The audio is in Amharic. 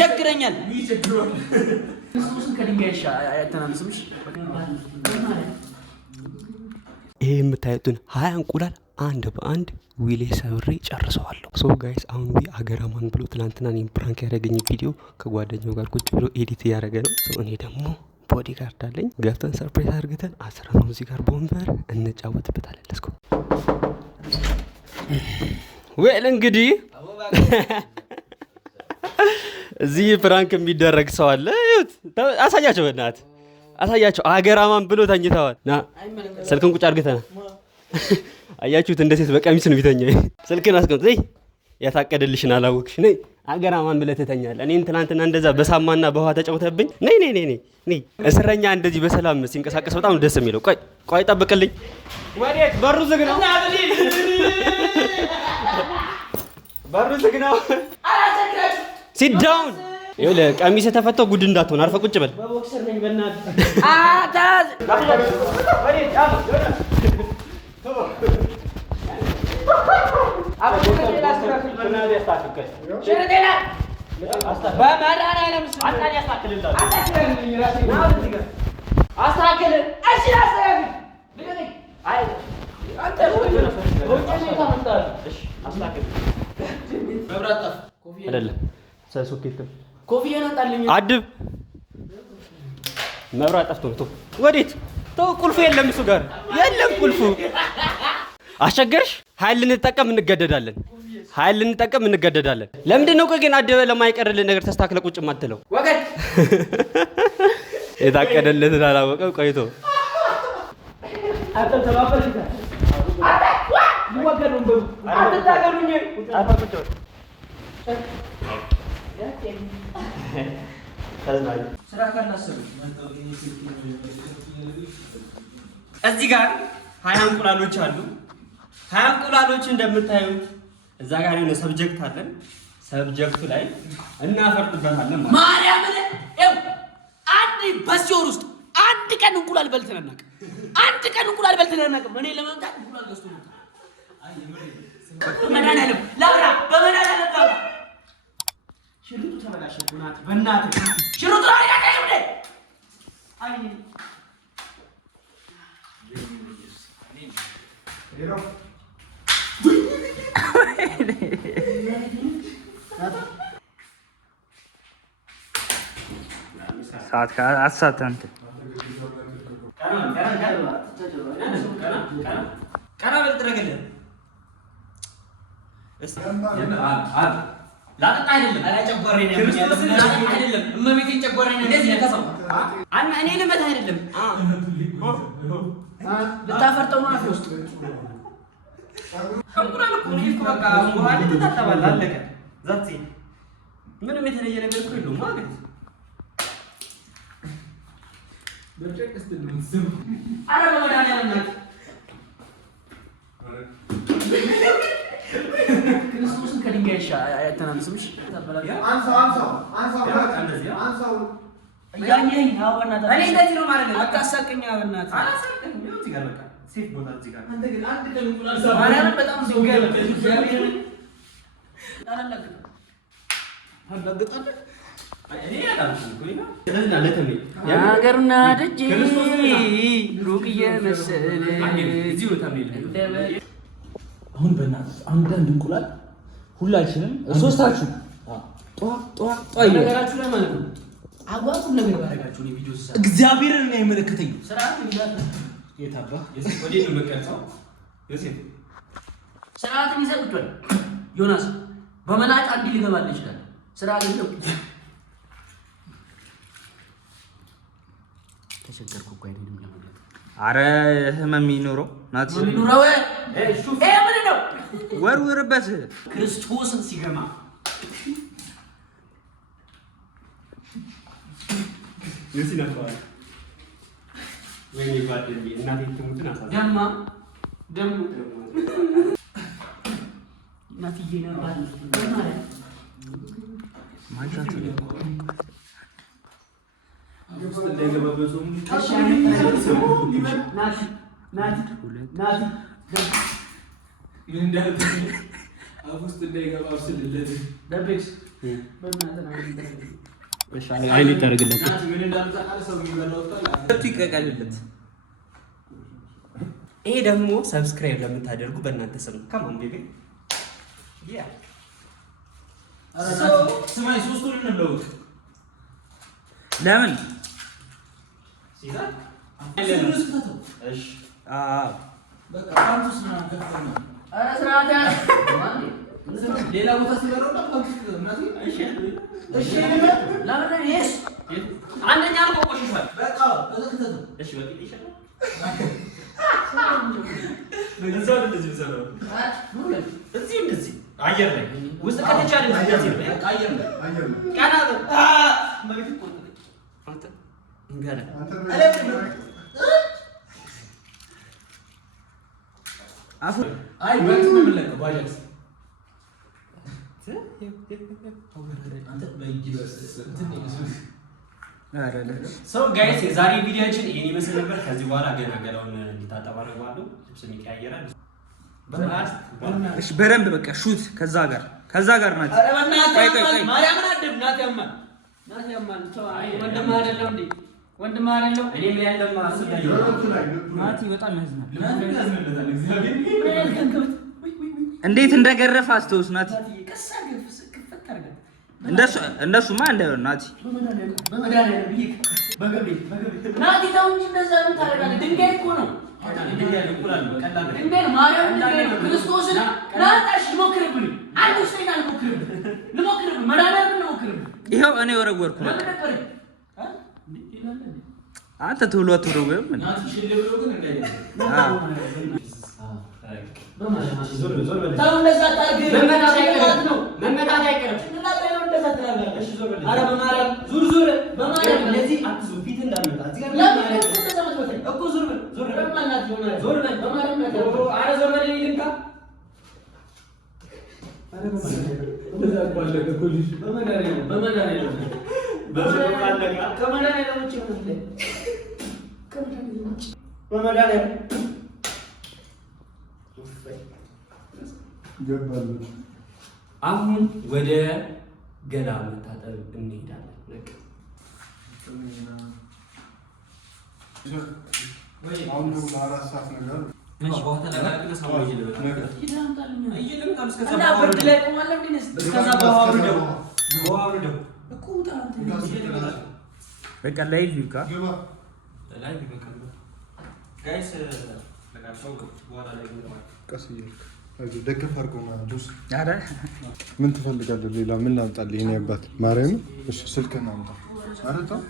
ይቸግረኛል ክርስቶስን ከድንጋይ አይተናነስምሽ ይሄ የምታዩትን 20 እንቁላል አንድ በአንድ ዊሌ ሰብሬ ጨርሰዋለሁ። ሶ ጋይስ አሁን አገራማን ብሎ ትናንትና እኔን ፕራንክ ያደረገኝ ቪዲዮ ከጓደኛው ጋር ቁጭ ብሎ ኤዲት እያደረገ ነው። ሶ እኔ ደግሞ ቦዲ ጋርድ አለኝ። ገብተን ሰርፕራይዝ አድርገን አስረነው እዚህ ጋር በወንበር እንጫወትበታለን። ለስኮ ወል እንግዲህ እዚህ ፕራንክ የሚደረግ ሰው አለ። እዩት፣ አሳያቸው፣ በእናትህ አሳያቸው። አገራማን ብሎ ተኝተዋል። ና ስልክን ቁጭ አድርገህ ና። አያችሁት? እንደ ሴት በቀሚስ ነው የሚተኛ። ስልክን አስቀምጥ። ዘይ ያታቀደልሽን አላወቅሽ። ነይ አገራማን ብለህ ትተኛለህ። እኔን ትናንትና እንደዛ በሳማና በውሃ ተጫውተብኝ። ነይ ነይ ነይ ነይ። እስረኛ እንደዚህ በሰላም ሲንቀሳቀስ በጣም ደስ የሚለው። ቆይ ቆይ ጠብቅልኝ። ወዴት? በሩ ዝግ ነው። በሩ ዝግ ነው። ሲት ዳውን። ይኸውልህ ቀሚስ ተፈተው ጉድ እንዳትሆን አርፈህ ቁጭ በል። በቦክሰር ነኝ በእናትህ። አታዝ ወዴት? አድብ መብራት ጠፍቶ ነው። ወዴት? ተው፣ ቁልፉ የለም እሱ ጋር የለም ቁልፉ። አስቸገርሽ? ኃይል ልንጠቀም እንገደዳለን። ኃይል ልንጠቀም እንገደዳለን። ለምንድን ነው ግን አደበ ለማይቀርልን ነገር ተስተካክለ ቁጭ ማትለው? ወገን የታቀደለትን አላወቀም ቆይቶ አጥተው ተባበረ ይታ ወገን ነው አትታገሉኝ አፋቁጭ ታዝናኝ ስራ ካላሰቡ እዚህ ጋር 20 እንቁላሎች አሉ። 20 እንቁላሎች እንደምታዩት እዛ ጋር የሆነ ሰብጀክት አለን። ሰብጀክቱ ላይ እናፈርጥበታለን ማለት ማርያምን እው አንድ በሲኦር ውስጥ አንድ ቀን እንቁላል በልተን አናውቅም። አንድ ቀን እንቁላል በልተን አናውቅም። እኔ ለማምጣት እንቁላል ገዝቶ ነው። መድኃኒዓለም ላብራ በመድኃኒዓለም ላብራ ሽሩጡ ተበላሸ። በእናትህ ሽሩጡ አሪጋሽ ወደ አይ ሄሎ साथ का आज साथ अंत करा बलत रगले لا አይደለም አላ ጨጓሬ ነው አይደለም እመቤቴን ጨጓሬ ነው እንደዚህ ነከሰው አና እኔ ለመታ አይደለም ልታፈርጠው ነው አፍ ውስጥ እንቁላል እኮ ነው እኮ በቃ በኋላ ተታጠባል አለቀ ዛት ምንም የተለየ ነገር እኮ የለውም ማለት በጨቅስ ነው አረ በመድኃኒዓለም ነው ክርስቶስን ከድንጋይ አይተናነስምሽ አንሳው ያኛኝ አወናታ እኔ እንደዚህ ነው ማለት ነው አታሳቀኛ በእናትህ አላሳቀኝ ነው እዚህ ጋር በቃ ሴፍ ቦታ እዚህ ጋር አንተ ግን አንድ ቀን እንቁላል ማርያምን በጣም ሲገርም እግዚአብሔር አላገጣለህ እኔ ያላልኩኝ እኮ ነው ስለዚህ ለተሜ ያገርና ደጅ ሩቅ እየመሰለ እዚሁ ተሜል አሁን በእናትህ አንዳንድ እንቁላል ሁላችንም ሶስታችሁ ጧ ነገራችሁ ላይ ማለት ነው አጓጉል ነገር ባረጋችሁ ነው ቪዲዮ ሰራ እግዚአብሔርን ነው የሚመለከተኝ ስራን ይላል የታባ ወዴት ነው መቀርጸው ዮሴፍ ስራትን ይሰጥቷል ዮናስ በመላጭ አንድ ሊገባል ይችላል ስራ አይደለም ተቸገርኩ እኮ አይደለም ለማለት አረ ህመም ይኖረው ናት ይኖረው ሹፍ ምን ነው ወርውርበት ክርስቶስን ሲገማ ይሲናፋል ወይኔ ባደኝ እናቴ ትሙትን አሳዘ ደም እናትዬ ነበር ማንቻት ውስጥ እንደገባበሱ ናቲ አውስጥ እንደገባ አውስልለት ደብስ አይኔ ታርግለት ምን እንዳልታቃለ ሰው ይበላው ይቀቀልለት። ይሄ ደግሞ ሰብስክራይብ ለምታደርጉ በእናንተ ስም ከማን ቤቢ ያ ስማይ ሶስቱን እንብለው ለምን ሲዛ እሺ በቃ አንተስ ምናምን ከፈተና ስራታ ሌላ ቦታ ሲበረው ማለት እሺ እሺ ለምን ይሄስ አንደኛ ነው ቆሽሿል በቃ በተከተተ እሺ በቃ ይሻላል በዛው እንደዚህ ዘለው እዚህ እንደዚህ አየር ላይ ውስጥ ከተቻለ እንደዚህ በቃ አየር ላይ ቀና ማለት ቆጥ አንተ እንገና አፉ አይ ወጥ ምን ለቀው ባጃክስ አንተ በእጅ ሰው ጋይስ የዛሬ ቪዲዮአችን ይሄን ይመስል ነበር። ከዚህ በኋላ ገና ገላውን እንዲታጠብ አደርገዋለሁ። ልብስም ይቀያየራል። እሺ በደንብ በቃ ሹት ከዛ ጋር ናት። ማርያምን አደብ ናት ያማል ወንድም አይደለም እንዴ ወንድም አይደለም እኔ ምን ያለም አስበኝ ናቲ በጣም ያዝናል። እንዴት እንደገረፈ አስተውስ ናቲ እንደሱማ እንዳይሆን ናቲ ናቲ ተው እንጂ እንደዛ ነው ታደርጋለህ። ድንጋይ እኮ ነው ድንጋይ ማርያም ድንጋይ ነው። ክርስቶስን ናታሽ ልሞክርብኝ አንዱ ሰይጣን ልሞክርብኝ መድኃኒዓለም ልሞክርብኝ ይኸው እኔ ወረወርኩ ነው አንተ ትብሎ አትወረወርም ናቲ ሽል ብሎ ግን እንዳይደለም ታው እንደዛ ታርግ መመታት አይቀርም እንደዛ ትላለህ። እሺ ዞር በል። ኧረ በማርያም ዙር በማርያም ለዚህ አትዙር ፊት እንዳመጣ እዚህ ጋር በማርያም እኮ ዞር በል በማናት ዞር በል በማርያም ኧረ ዞር በል ይልካ ኧረ በማርያም እንደዛ ባለቀ ኮሊሽ በመድኃኒዓለም ከመድኃኒዓለም ውጭ ነው በመድኃኒዓለም አሁን ወደ ገላ መታጠብ እንሄዳለን። ደገፍ አድርገው ጁስ ምን ትፈልጋለህ? ሌላ ምን ላምጣልህ? የእኔ አባት ማርያም እሺ፣ ስልክህን አምጣ። ኧረ ተው